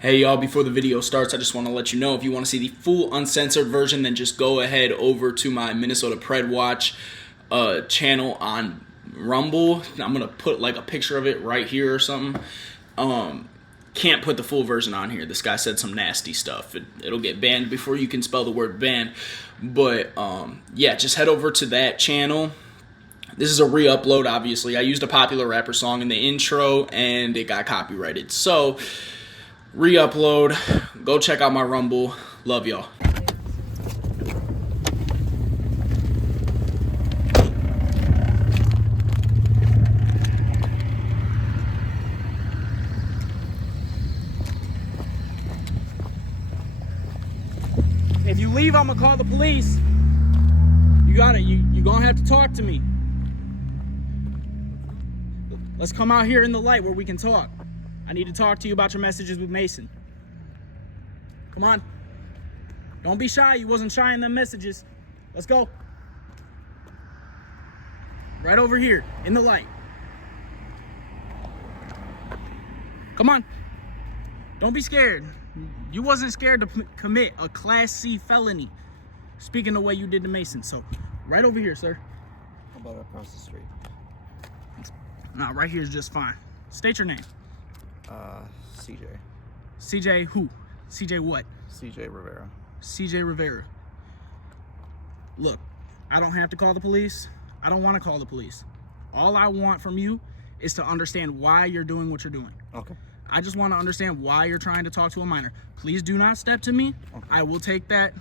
Hey y'all, before the video starts, I just want to let you know if you want to see the full uncensored version, then just go ahead over to my MinnesotaPredWatch channel on Rumble. I'm going to put like a picture of it right here or something. Can't put the full version on here. This guy said some nasty stuff. It'll get banned before you can spell the word ban. But yeah, just head over to that channel. This is a re-upload, obviously. I used a popular rapper song in the intro and it got copyrighted. So re-upload, go check out my Rumble. Love y'all. If you leave, I'm gonna call the police. You gonna have to talk to me. Let's come out here in the light where we can talk. I need to talk to you about your messages with Mason. Come on. Don't be shy. You wasn't shy in them messages. Let's go. Right over here, in the light. Come on. Don't be scared. You wasn't scared to commit a Class C felony, speaking the way you did to Mason. So, right over here, sir. How about across the street? Nah, right here is just fine. State your name. CJ. CJ who? CJ what? CJ Rivera. CJ Rivera. Look, I don't have to call the police. I don't want to call the police. All I want from you is to understand why you're doing what you're doing. Okay. I just want to understand why you're trying to talk to a minor. Please do not step to me. Okay. I will take that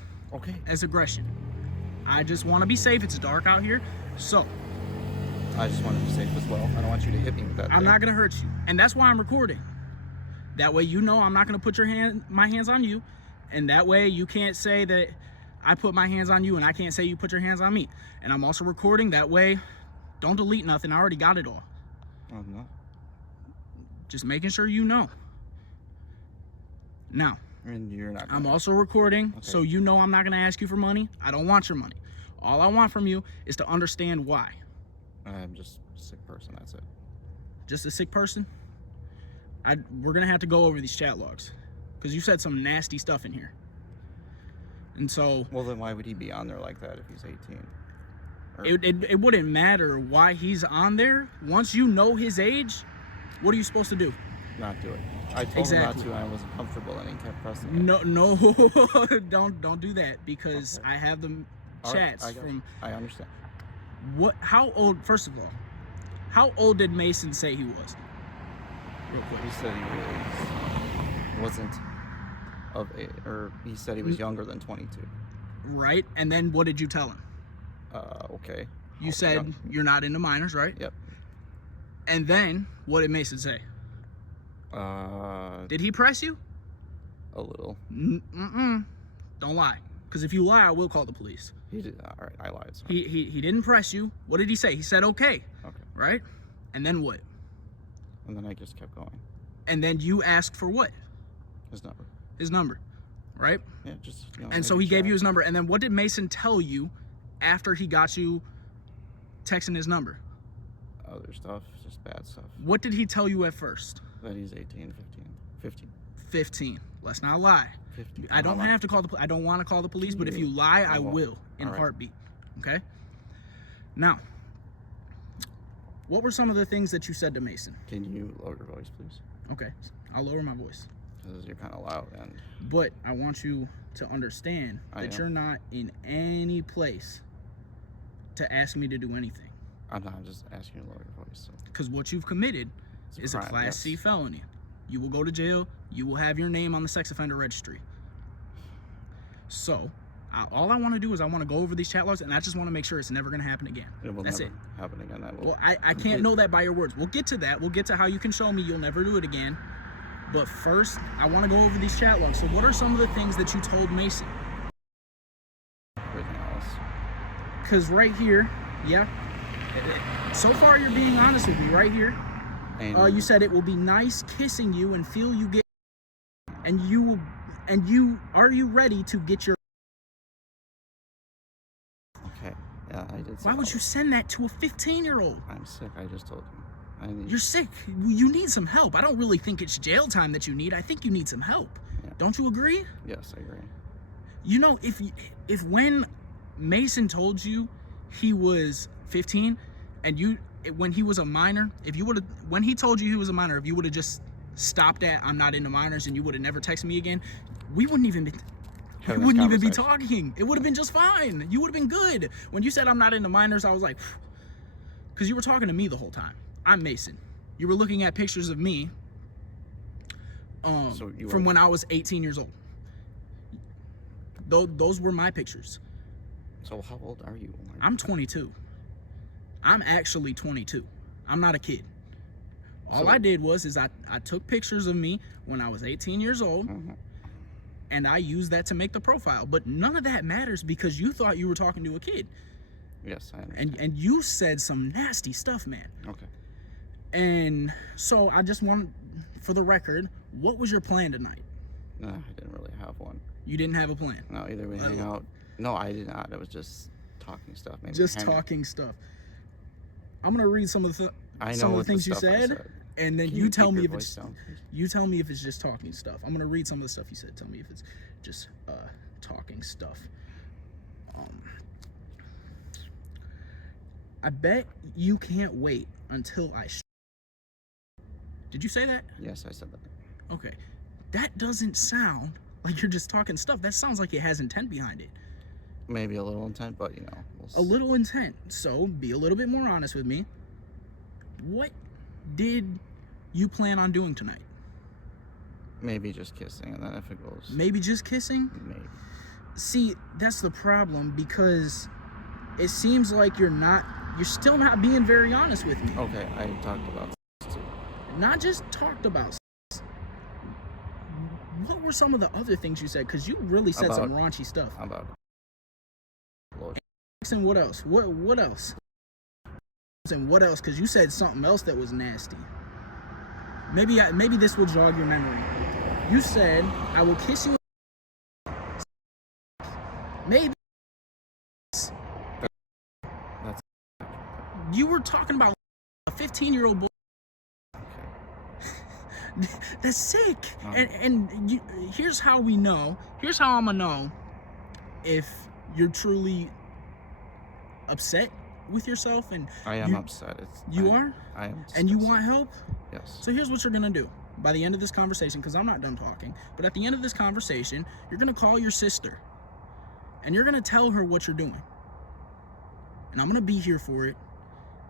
as aggression. I just want to be safe. It's dark out here. So I just want to be safe as well. I don't want you to hit me with that I'm thing. not going to hurt you. And that's why I'm recording. That way you know I'm not going to put my hands on you. And that way you can't say that I put my hands on you and I can't say you put your hands on me. And I'm also recording. That way, don't delete nothing. I already got it all. Oh, no. Just making sure you know. Now, And you're not I'm also recording, Okay. so you know I'm not going to ask you for money. I don't want your money. All I want from you is to understand why. I'm just a sick person, that's it. Just a sick person? We're going to have to go over these chat logs because you said some nasty stuff in here. And so Well, then why would he be on there like that if he's 18? Or, it wouldn't matter why he's on there. Once you know his age, what are you supposed to do? not do it. I told him not to and I wasn't comfortable and he kept pressing it. No, don't do that because Okay. I have the All right, chats I got from you. I understand. how old, first of all, how old did Mason say he was? Real quick, he said he wasn't of age, or he said he was younger than 22. Right? And then what did you tell him? Okay. You said you're not into minors, right? Yep. And then what did Mason say? Did he press you? A little. Mm-mm. Don't lie. Because if you lie, I will call the police. He did. All right, I lied. Sorry. He didn't press you. What did he say? He said okay. Okay. Right? And then what? And then I just kept going. And then you asked for what? His number. His number. Right? Yeah, just. And so he gave you his number. And then what did Mason tell you after he got you texting his number? Other stuff, just bad stuff. What did he tell you at first? That he's 18, 15. 15. Let's not lie. 15. I don't have to call I don't want to call the police, but if you lie, I will in a heartbeat. Okay? Now, what were some of the things that you said to Mason? Can you lower your voice, please? Okay, I'll lower my voice. Because you're kind of loud and. But I want you to understand that you're not in any place to ask me to do anything. I'm not. I'm just asking you to lower your voice. So. Because what you've committed is a Class C felony. You will go to jail. You will have your name on the sex offender registry. So, all I want to do is I want to go over these chat logs, and I just want to make sure it's never going to happen again. It will That's never it. happen again. Well, I can't know that by your words. We'll get to that. We'll get to how you can show me you'll never do it again. But first, I want to go over these chat logs. So what are some of the things that you told Mason? Everything else. Because right here, yeah. So far, you're being honest with me. Right here, you said it will be nice kissing you and feel you get, and are you ready to get your? Okay. Yeah, I did. Why would you send that to a 15-year-old? I'm sick. I just told you. You're sick. You need some help. I don't really think it's jail time that you need. I think you need some help. Yeah. Don't you agree? Yes, I agree. You know, if when Mason told you he was 15 and when he was a minor, when he told you he was a minor, if you would have just stopped at I'm not into minors and you would have never texted me again, we wouldn't even be talking. It would have been just fine. You would have been good. When you said I'm not into minors, I was like, because you were talking to me the whole time. I'm Mason. You were looking at pictures of me from when I was 18 years old. Those were my pictures. So how old are you? I'm 22. I'm actually 22. I'm not a kid. All I did was I took pictures of me when I was 18 years old, and I used that to make the profile. But none of that matters because you thought you were talking to a kid. Yes, I understand. And you said some nasty stuff, man. Okay. And so I just want, for the record, what was your plan tonight? No, I didn't really have one. You didn't have a plan? No, either we hang out. No, I did not. It was just talking stuff. Maybe just talking stuff. I'm gonna read some of the things you said, and then you tell me if it's just talking stuff. I'm gonna read some of the stuff you said. Tell me if it's just talking stuff. I bet you can't wait until I. Did you say that? Yes, I said that. Okay, that doesn't sound like you're just talking stuff. That sounds like it has intent behind it. Maybe a little intent, but you know. A little intent. So be a little bit more honest with me. What did you plan on doing tonight? Maybe just kissing, and then if it goes. Maybe just kissing? Maybe. See, that's the problem because it seems like you're still not being very honest with me. Okay, I talked about sex too. Not just talked about sex. What were some of the other things you said? Because you really said some raunchy stuff. About. And what else? What else? And what else? Because you said something else that was nasty. Maybe this will jog your memory. You said, I will kiss you. Maybe. You were talking about a 15-year-old boy. That's sick. And here's how we know. Here's how I'm going to know if you're truly upset with yourself. And I am upset. You are? I am. And you want help? Yes. So here's what you're gonna do by the end of this conversation, because I'm not done talking, but at the end of this conversation, you're gonna call your sister and you're gonna tell her what you're doing. And I'm gonna be here for it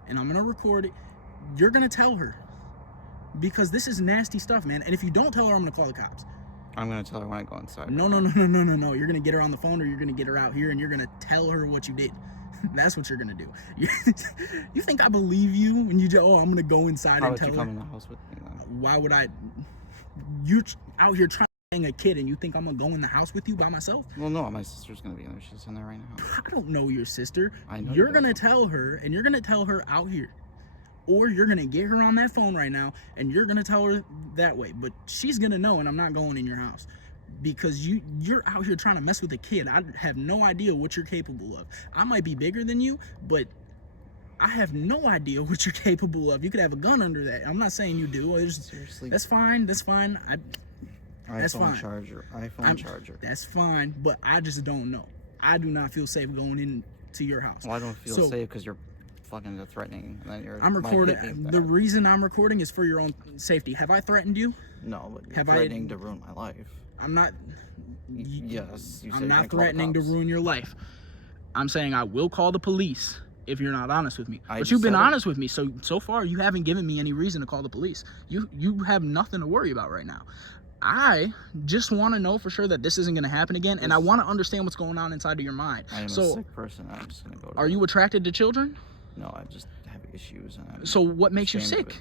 and I'm gonna record it. You're gonna tell her because this is nasty stuff, man. And if you don't tell her, I'm gonna call the cops. I'm gonna tell her when I go inside. No. You're gonna get her on the phone, or you're gonna get her out here and you're gonna tell her what you did. That's what you're gonna do. You think I believe you when you I'm gonna go inside and tell her? How would you come in the house with me then? Why would I? You're out here trying to bang a kid and you think I'm gonna go in the house with you by myself? Well, no, my sister's gonna be in there. She's in there right now. I don't know your sister. I know. You're gonna tell her, and you're gonna tell her out here. Or you're gonna get her on that phone right now and you're gonna tell her that way. But she's gonna know, and I'm not going in your house. Because you're out here trying to mess with a kid. I have no idea what you're capable of. I might be bigger than you, but I have no idea what you're capable of. You could have a gun under that. I'm not saying you do. Seriously. That's fine. That's fine. That's fine. iPhone charger. That's fine, but I just don't know. I do not feel safe going into your house. Well, I don't feel safe because you're fucking threatening. And then I'm recording. The reason I'm recording is for your own safety. Have I threatened you? No, but you're threatening to ruin my life. I'm not. Yes. I'm not threatening to ruin your life. I'm saying I will call the police if you're not honest with me. But you've been honest with me, so far you haven't given me any reason to call the police. You have nothing to worry about right now. I just want to know for sure that this isn't going to happen again, and I want to understand what's going on inside of your mind. I am a sick person. I'm just going to go to. Are you attracted to children? No, I just have issues. So what makes you sick?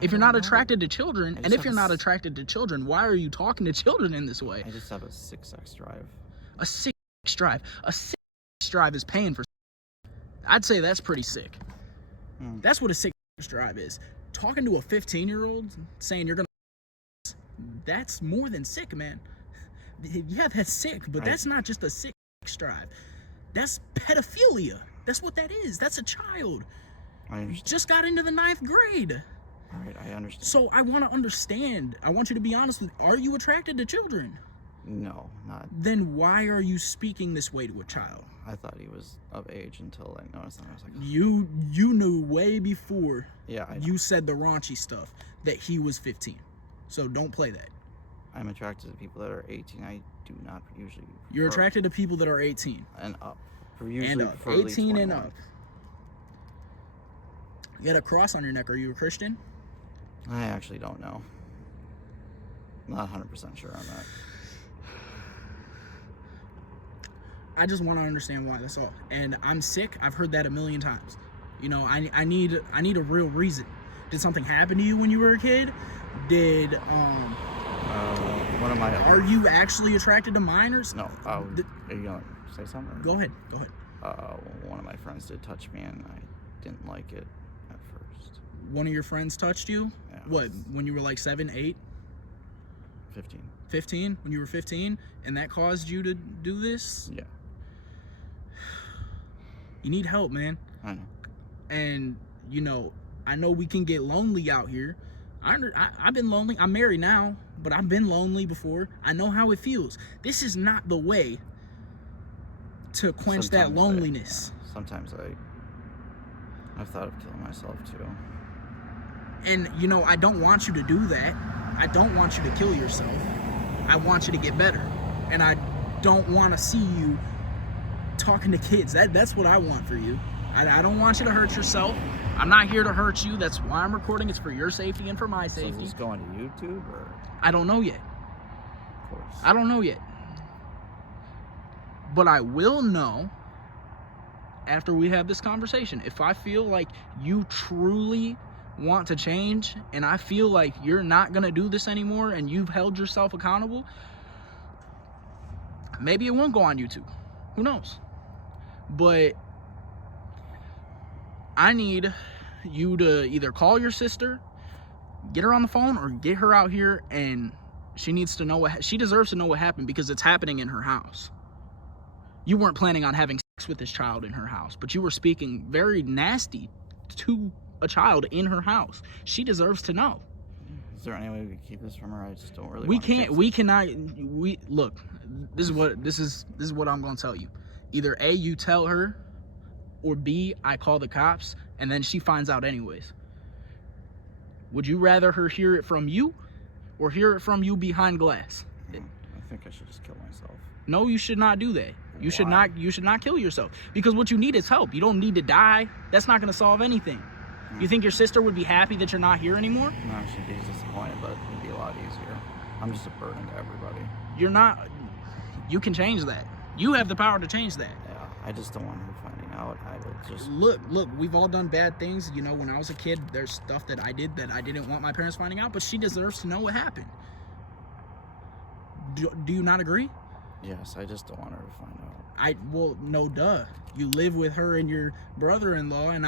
If you're not attracted to children, and if you're not attracted to children, why are you talking to children in this way? I just have a sick sex drive. A sick sex drive? A sick sex drive is paying for. I'd say that's pretty sick. That's what a sick sex drive is. Talking to a 15-year-old, saying you're gonna. That's more than sick, man. Yeah, that's sick, but that's not just a sick sex drive. That's pedophilia. That's what that is. That's a child. I understand. Just got into the 9th grade. All right, I understand. So I want to understand. I want you to be honest with me. Are you attracted to children? No, not. Then why are you speaking this way to a child? I thought he was of age until I noticed that. I was like, You knew way before yeah, you said the raunchy stuff that he was 15. So don't play that. I'm attracted to people that are 18. I do not usually. You're attracted to people that are 18 and up. Usually and up. 18 and up. You got a cross on your neck. Are you a Christian? I actually don't know. Not 100% sure on that. I just want to understand why. That's all. And I'm sick. I've heard that a million times. You know, I need a real reason. Did something happen to you when you were a kid? Did one of my. Are you actually attracted to minors? No. Are you gonna say something? Go ahead. One of my friends did touch me, and I didn't like it at first. One of your friends touched you? Yeah. What? When you were like 7, 8? 15. 15? When you were 15, and that caused you to do this? Yeah. You need help, man. I know. And you know, I know we can get lonely out here. I've been lonely. I'm married now, but I've been lonely before. I know how it feels. This is not the way to quench that loneliness. Sometimes I've thought of killing myself too. And you know, I don't want you to do that. I don't want you to kill yourself. I want you to get better. And I don't want to see you talking to kids. That's what I want for you. I don't want you to hurt yourself. I'm not here to hurt you. That's why I'm recording. It's for your safety and for my safety. So is this going to YouTube or? I don't know yet. Of course. I don't know yet. But I will know after we have this conversation. If I feel like you truly want to change and I feel like you're not going to do this anymore and you've held yourself accountable, maybe it won't go on YouTube. Who knows? But I need you to either call your sister, get her on the phone, or get her out here, and she needs to know she deserves to know what happened because it's happening in her house. You weren't planning on having sex with this child in her house, but you were speaking very nasty to a child in her house. She deserves to know. Is there any way we can keep this from her? I just don't really. We cannot. Look. This is what I'm gonna tell you. Either A, you tell her, or B, I call the cops, and then she finds out anyways. Would you rather her hear it from you, or hear it from you behind glass? I think I should just kill myself. No, you should not do that. You should not kill yourself, because what you need is help. You don't need to die. That's not gonna solve anything. You think your sister would be happy that you're not here anymore? No, she'd be disappointed, but it'd be a lot easier. I'm just a burden to everybody. You're not. You can change that. You have the power to change that. Yeah, I just don't want her finding out. I would just... Look, we've all done bad things. You know, when I was a kid, there's stuff that I did that I didn't want my parents finding out, but she deserves to know what happened. Do you not agree? Yes, I just don't want her to find out. Well, no duh. You live with her and your brother-in-law, and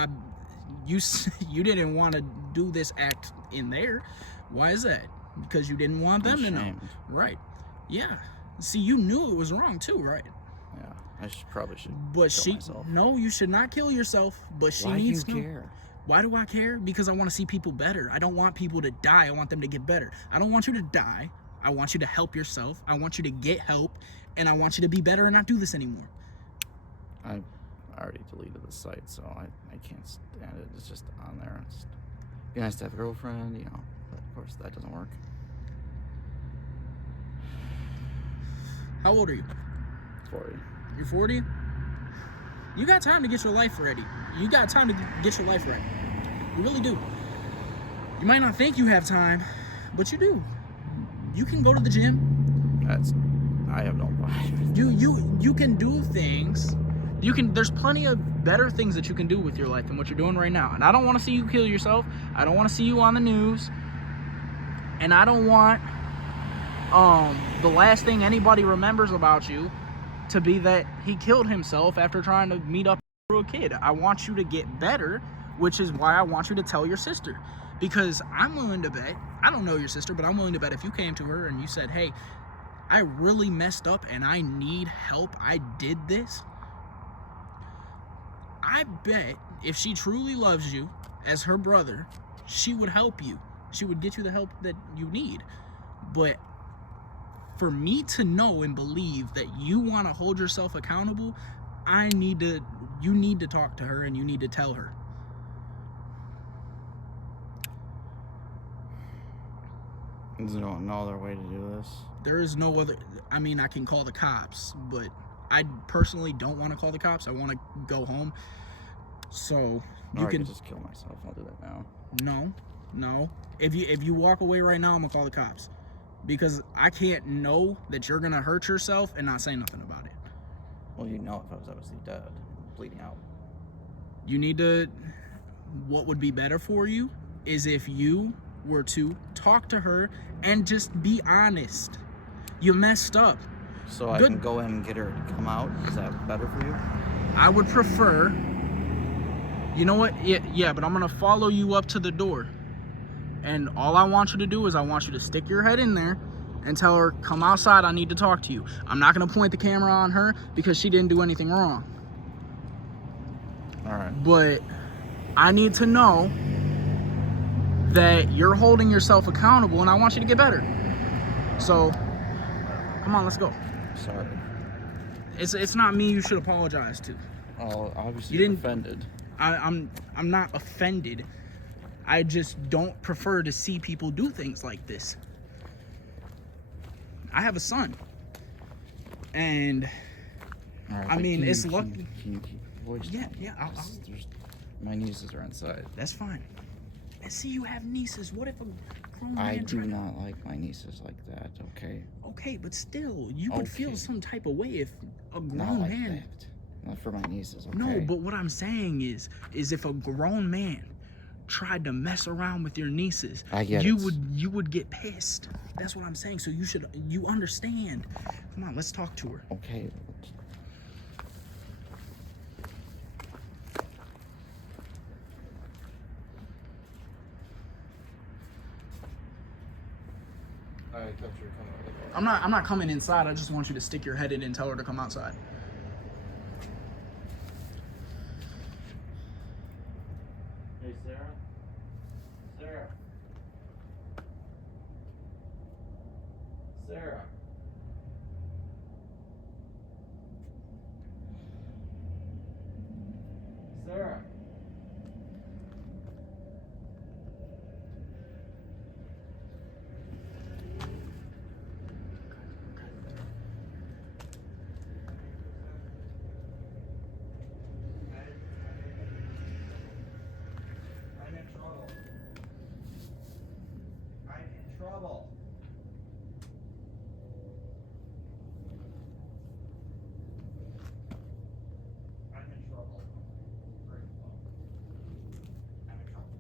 you didn't want to do this act in there. Why is that? Because you didn't want them to know. Right. Yeah. See, you knew it was wrong too, right? Yeah. I probably should But kill myself. No, you should not kill yourself. But she needs to. Why do you care? Why do I care? Because I want to see people better. I don't want people to die. I want them to get better. I don't want you to die. I want you to help yourself. I want you to get help, and I want you to be better and not do this anymore. I already deleted the site, so I can't stand it. It's just on there. It's be nice to have a girlfriend, you know, but of course that doesn't work. How old are you? 40. You're 40? You got time to get your life ready. You got time to get your life right. You really do. You might not think you have time, but you do. You can go to the gym. I have no vibe. You can do things. There's plenty of better things that you can do with your life than what you're doing right now. And I don't want to see you kill yourself. I don't want to see you on the news. And I don't want the last thing anybody remembers about you to be that he killed himself after trying to meet up with a kid. I want you to get better, which is why I want you to tell your sister. Because I'm willing to bet, I don't know your sister, but I'm willing to bet if you came to her and you said, hey, I really messed up and I need help, I did this, I bet if she truly loves you as her brother, she would help you. She would get you the help that you need. But for me to know and believe that you want to hold yourself accountable, you need to talk to her and you need to tell her. There's no other way to do this. There is no other. I mean, I can call the cops, but I personally don't want to call the cops. I want to go home. So you can just kill myself. I'll do that now. No. If you walk away right now, I'm gonna call the cops, because I can't know that you're gonna hurt yourself and not say nothing about it. Well, you know, if I was obviously dead, bleeding out. You need to. What would be better for you is if you were to talk to her and just be honest. You messed up. So I can go in and get her to come out? Is that better for you? I would prefer. You know what? Yeah, but I'm gonna follow you up to the door. And all I want you to do is I want you to stick your head in there and tell her, come outside, I need to talk to you. I'm not gonna point the camera on her because she didn't do anything wrong. All right. But I need to know that you're holding yourself accountable, and I want you to get better. So, come on, let's go. Sorry. It's not me you should apologize to. Oh, obviously You you're didn't- offended. I'm not offended. I just don't prefer to see people do things like this. I have a son, and All right, I but mean, it's can lucky. you keep your voice Yeah, down? yeah, My nieces are inside. That's fine. And see, you have nieces. What if a grown man I do tried- not like my nieces like that, okay? Okay, but still, you would feel Okay. some type of way if a Not grown like man. that. Not for my nieces, okay? No, but what I'm saying is if a grown man tried to mess around with your nieces, I get you it. would get pissed. That's what I'm saying. So you understand. Come on, let's talk to her. Okay. I thought you were coming out of the door. I'm not coming inside. I just want you to stick your head in and tell her to come outside. Hey, Sarah? Sarah? Sarah? Sarah? I'm in trouble. I'm in trouble. I'm in trouble. I'm in trouble.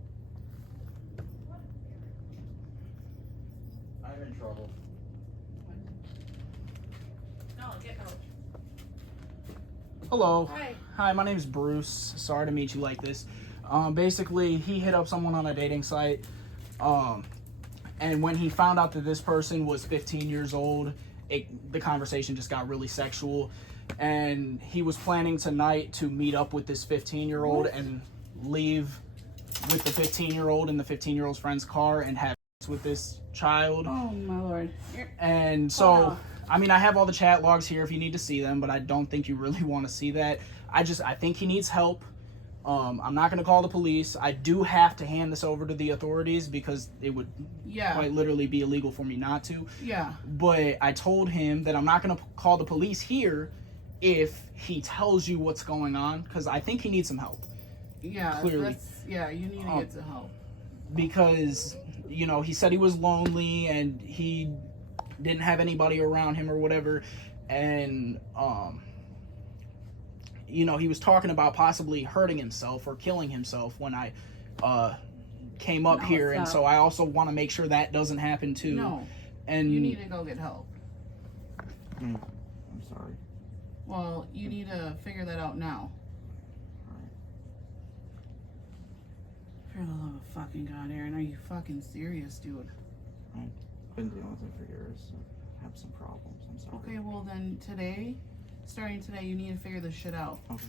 I'm in trouble. No, get out. Hello. Hi. Hi, my name's Bruce. Sorry to meet you like this. Basically, he hit up someone on a dating site. And when he found out that this person was 15 years old, the conversation just got really sexual. And he was planning tonight to meet up with this 15-year-old and leave with the 15-year-old in the 15-year-old's friend's car and have sex with this child. Oh my lord. And so, Wow. I mean, I have all the chat logs here if you need to see them, but I don't think you really want to see that. I think he needs help. I'm not going to call the police. I do have to hand this over to the authorities because it would quite literally be illegal for me not to. Yeah. But I told him that I'm not going to call the police here if he tells you what's going on, because I think he needs some help. Yeah. Clearly. You need to get some help. Because, you know, he said he was lonely and he didn't have anybody around him or whatever. And, you know, he was talking about possibly hurting himself or killing himself when I came up No, here. And stop. so I also want to make sure that doesn't happen too. No. And You need to go get help. I'm sorry. Well, you need to figure that out now. For the love of fucking God, Aaron, are you fucking serious, dude? I've been dealing with it for years. So I have some problems. I'm sorry. Okay, well then starting today, you need to figure this shit out. Okay.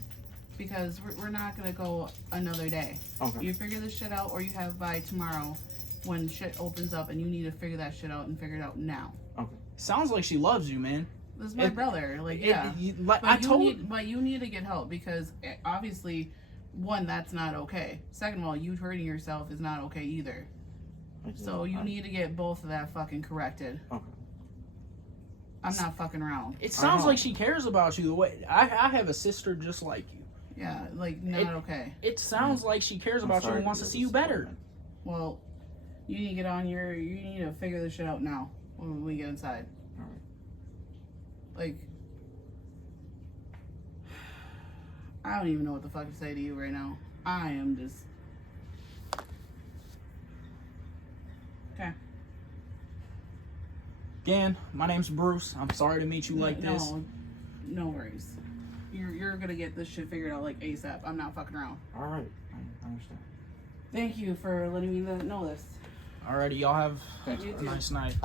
because we're not gonna go another day. Okay. You figure this shit out, or you have by tomorrow when shit opens up and you need to figure that shit out and figure it out now. Okay. Sounds like she loves you, man. This is my brother. Like, yeah. But you need to get help because obviously, one, that's not okay. Second of all, you hurting yourself is not okay either. So you need to get both of that fucking corrected. Okay. I'm not fucking around. It sounds like she cares about you. The way I have a sister just like you. Yeah, like not okay. It sounds like she cares about you and wants to see you better. Well, you need to get on your. You need to figure this shit out now when we get inside. All right. Like, I don't even know what the fuck to say to you right now. I am just. Okay. Gan, my name's Bruce. I'm sorry to meet you like this. No worries. You're gonna get this shit figured out like ASAP. I'm not fucking around. All right. I understand. Thank you for letting me know this. Alrighty, y'all have You a too. nice night.